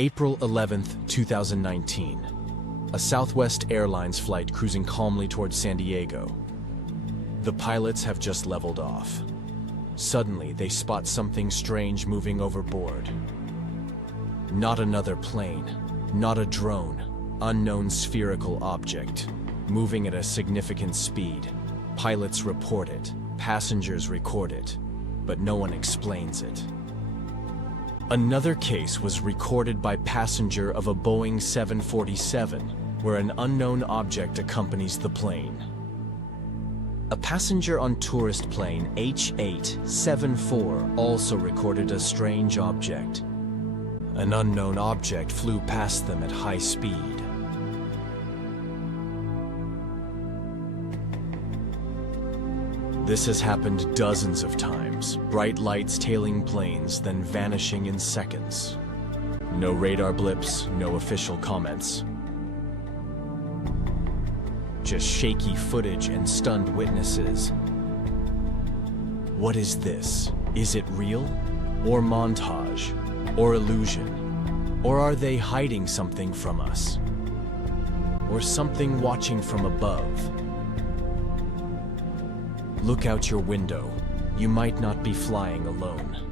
April 11th, 2019. A Southwest Airlines flight cruising calmly towards San Diego. The pilots have just leveled off. Suddenly, they spot something strange moving overboard. Not another plane, not a drone, unknown spherical object, moving at a significant speed. Pilots report it, passengers record it, but no one explains it. Another case was recorded by passenger of a Boeing 747, where an unknown object accompanies the plane. A passenger on tourist plane H874 also recorded a strange object. An unknown object flew past them at high speed. This has happened dozens of times. Bright lights tailing planes, then vanishing in seconds. No radar blips, no official comments. Just shaky footage and stunned witnesses. What is this? Is it real? Or montage? Or illusion? Or are they hiding something from us? Or something watching from above? Look out your window. You might not be flying alone.